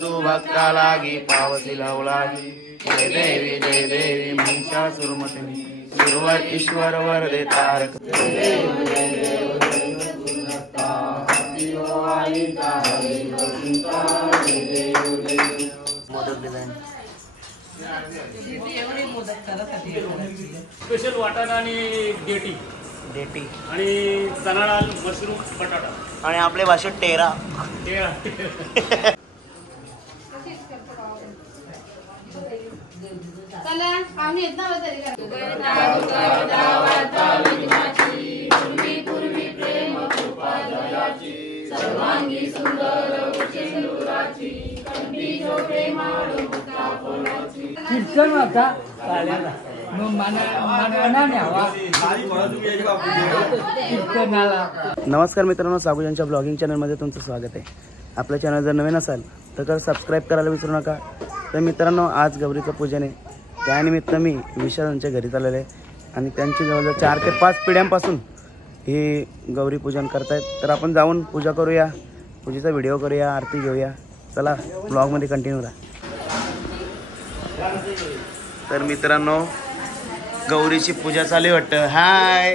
तू भक्ता लागी पावती लावलाही जय देवी महिषासुरमर्दिनी सुरवर ईश्वर वर दे तारक मोदक डिझाईन स्पेशल वाटाणा आणि डेटी आणि चणा डाळ मशरूम बटाटा आणि आपल्या भाषेत टेरा नमस्कार मित्रांनो, साबूजांच्या ब्लॉगिंग चॅनलमध्ये तुमचं स्वागत आहे। आपल्या चॅनल जर नवीन असाल तर सबस्क्राईब करायला विसरू नका। तर मित्रांनो, आज गौरीचं पूजन आहे, त्यानिमित्त मी विशालांच्या घरी चाललेलो आहे आणि त्यांची जवळजवळ 4 ते 5 पिढ्यांपासून हे गौरी पूजन करतायत। तर आपण जाऊन पूजा करूया, पूजेचा व्हिडिओ करूया, आरती घेऊया। चला ब्लॉगमध्ये कंटिन्यू राहा। तर मित्रांनो, गौरीची पूजा चालू आहे वाटतं। हाय,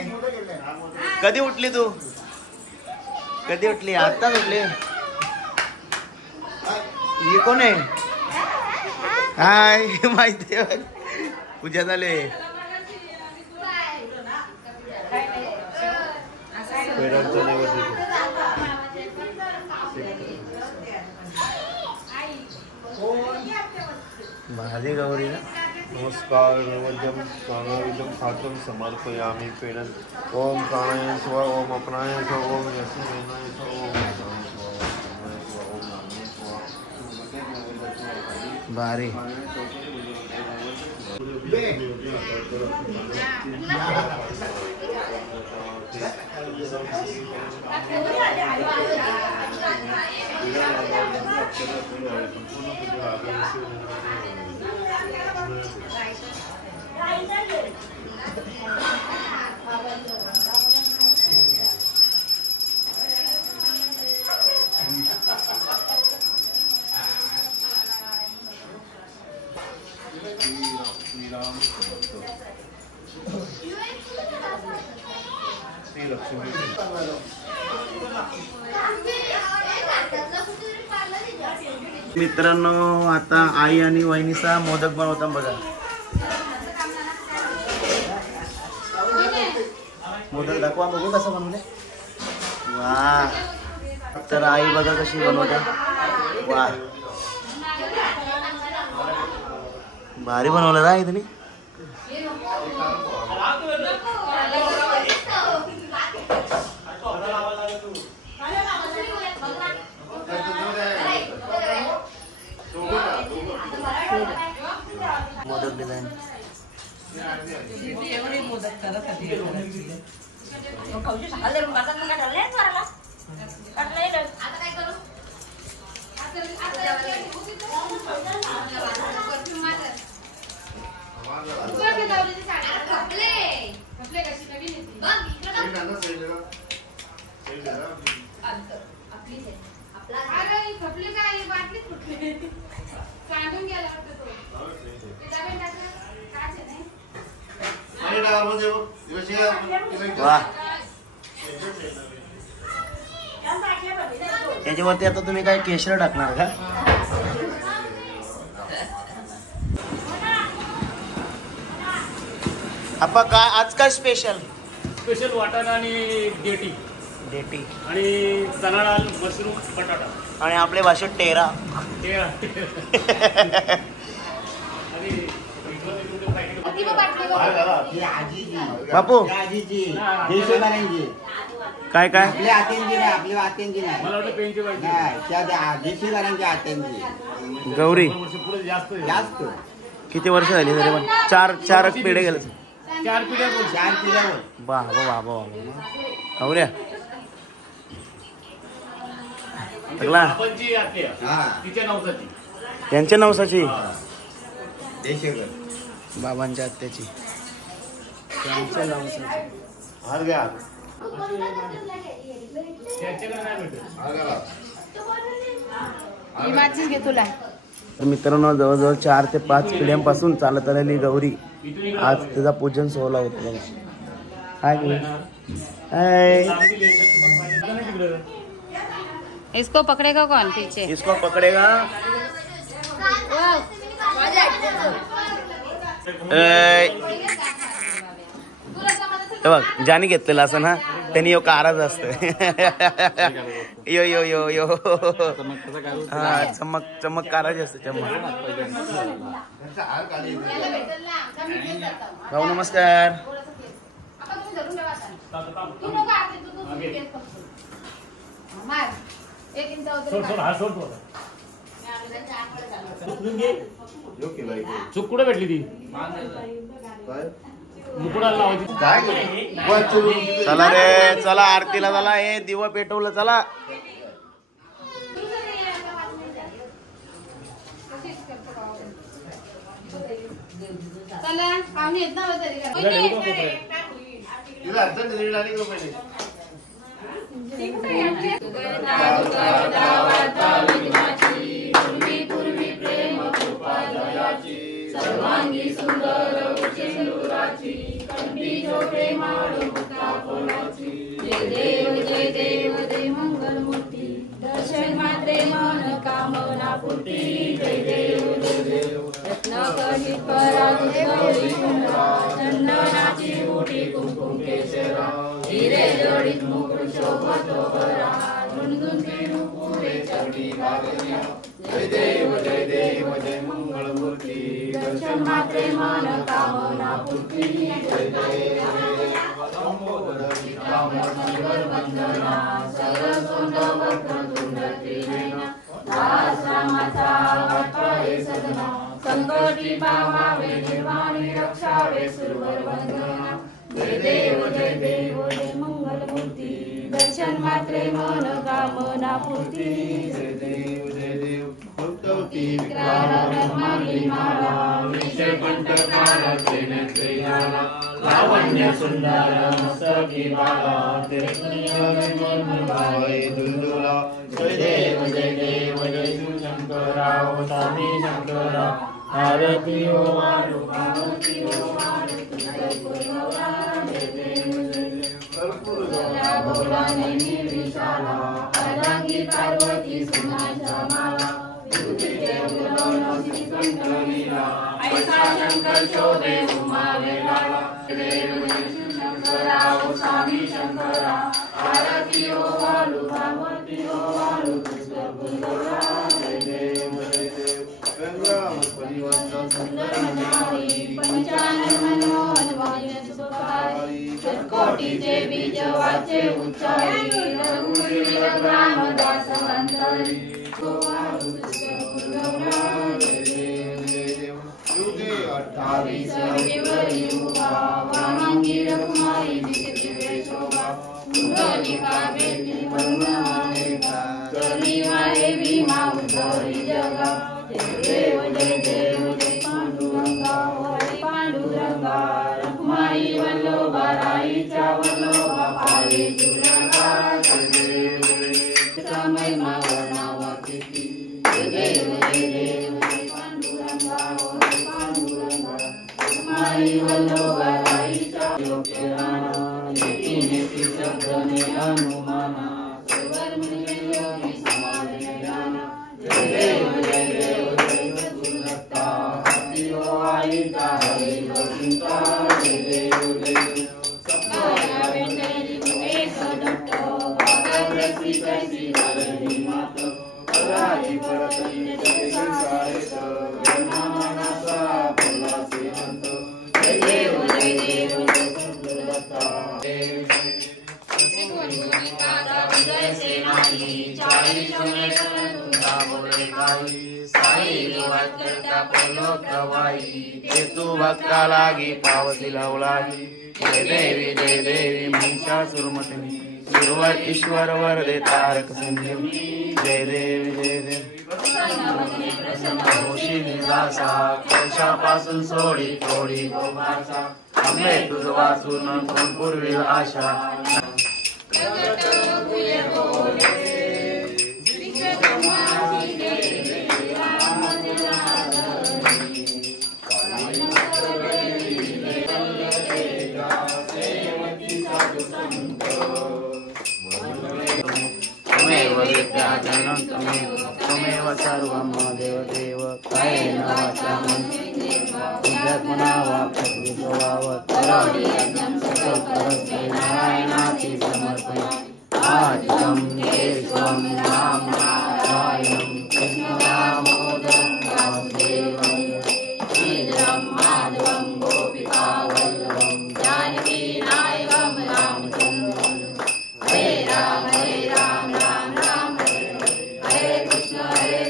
कधी उठली तू? कधी उठली? आत्ताच उठली? ही कोण आहे? हाय, माहिती आहे, पूजा चालू आहे। भाजी गौरी ना। नमस्कार, नैवेद्यम स्वामिविदम खातम समर्पयामि पेडन ओम प्राणाय स्व ओम अपनाय स्व ओम यस्मेनाय स्व ओम नारायणाय स्व ओम नारायणाय स्व भारी। मित्रांनो, आता आई आणि वहिनीचा मोदक बनवतात बघा। मोदक दाखवा बघू कसं बनवले। वाह, तर आई बघा कशी बनवतात। वाह, भारी बनवलं ना तुम्ही। मोदक डिझाईन वाह, त्याच्यावरती आता तुम्ही काय केशर टाकणार का? आपा काय आज काय स्पेशल वाटाणा आणि डेटी आणि चणा डाळ मशरूम बटाटा आणि आपल्या भाषेत टेरा बापू काय काय गौरी किती वर्ष झाली तरी पण? 4 पिढे गेले। 4 पिढ्या बाबा बाबा गौऱ्या त्यांच्या नवसाची बाबांच्या आत्याची त्यांच्या नवसाची त्याच्याकडे नाही भेटत. ही माझीच घे तुला. तर मित्रांनो जवळजवळ 4 ते 5 पिढ्यांपासून चालत आलेली गौरी आज त्याचा पूजन सोहळा होतो बघा. हाय हाय. इसको पकड़ेगा कौन पीछे? इसको पकडेगा. बघ ज्याने घेतलेलं असं ना त्यांनी यो काराच असतं. यो यो यो यो हा चमक चमक काराची असते चमक. भाऊ नमस्कार. चूक कुठे भेटली ती मुकुडाला लावायची. चला रे चला आरतीला चला. हे दिवा पेटवलं चला. चला पाहुणे येत ना सर्वांगी सुंदर सिंदुराची कंठी जो प्रेमाळ मुक्ता फुलाची. जय देव जय मंगलमूर्ती दर्शन मात्रे मन कामना पूर्ती. जय देव रत्नकलित परागौरी सुंदरा चंदनाची उटी कुंकुम केशरा हिरे जडित मुकुट शोभतो बरा झुणझुण तिरुपुरे चढी लागल्या. जय देव जय मंगलमूर्ती दर्शन मात्रे मन कामना पूर्ती. जय देव वंदना सरसुंद वक्रतुंड त्रिनेना दासरामाचा वाटपाळे सदना संकटी पावावे निर्वाणी रक्षावे सुरवर वंदना. जय देव जय मंगलमूर्ती दर्शन मात्रे मन कामना पूर्ती. जय देव लावण्य सुंदर सखी बाला दुलदुला. जय देव जय शंकरा स्वामी शंकरा आरती हो मारू आरती हो मारू. अर्धांगी पार्वती सुनाच्या माला ऐसा शंकर शोभे उमा वेलाला. देव शंकरा स्वामी शंकरा आरती हो वालू पार्वती हो वालू पुष्कर कुंदरा. जय देव सुंदर नारी पंचानन मनोहर वाण्य सुखारी षट्कोटीचे बीज वाचे उच्चारी रघुवीर रामदास अंतरी. वामांगी रघुमाई दिव्य शोभा कुंडलिका बेटी वंदना चरणीवारे भीमा उद्धरी जगा. जय देव जय पांडुरंगा हरे पांडुरंगा रखुमाई वल्लोबा राईच्या वल्लोबा पारे जुलगा. जय देव महिमा वर्णावा कीर्ती. जय देव जय पांडुरंगा हरे पांडुरंगा रखुमाई वल्लोबा राईच्या योग्य राणा. नेती नेती शब्दने अनुमाना सर्वर मुनी योगी समाधे जाना. जय देव जय गुरुदत्ता हरि हो आईचा हरि हो चिंता. जय देव सप्ताया बेंदेरी एक दत्त वादग्रसी कैसी धरणी मात पराई परतई जय सायत ब्रह्मानसा फुलासे अंत. जय देव गुरुदत्ता. विजय सेनानी चाळी शोणे तुझा बोले काही साई लोहात करता पलो कवाई ते तू भक्ता लागी पावती लावलाही. जय देवी महिषासुरमर्दिनी सुरवट ईश्वर वर दे तारक संजीवनी. जय देवी होशी निराशा कलशापासून सोडी थोडी गोमाशा आंबे तुझ वाचून कोण पूर्वी आशा. सर्वविद्या जननं त्वमेव सर्वं देवदेव कायेन वाचा बुद्ध्यात्मना वा प्रकृतिस्वभावतः नारायणाति समर्पयामि आदितं केशवं रामनारायणं कृष्णदामोदरं वासुदेवं श्रीधरं माधवं गोपिकावल्लभं जानकीनायकं रामचन्द्रं हरे राम राम राम हरे कृष्ण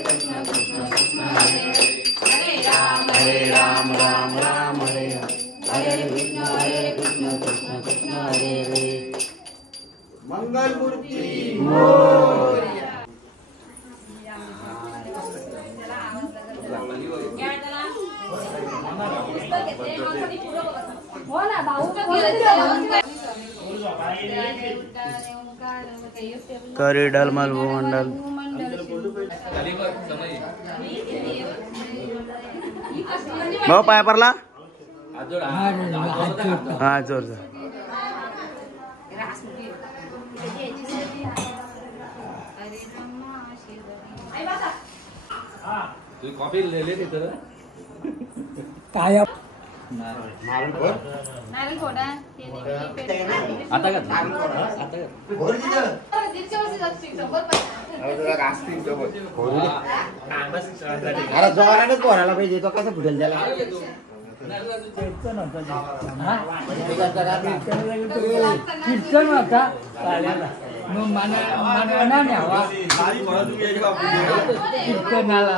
कृष्ण कृष्ण हरे हरे राम राम राम हरे हरे कृष्ण कृष्ण कृष्ण हरे हरे मंगल मूर्ति मोरया करीडल मलबू मंडल भाऊ पाय पडला हा जोर तू कॉफी ले ले तिथं काय आता का अरे जोरानेच बोलायला पाहिजे तो कसं फुटेल त्याला कीर्तन होता चालेला मग मना न्यावा कीर्तनाला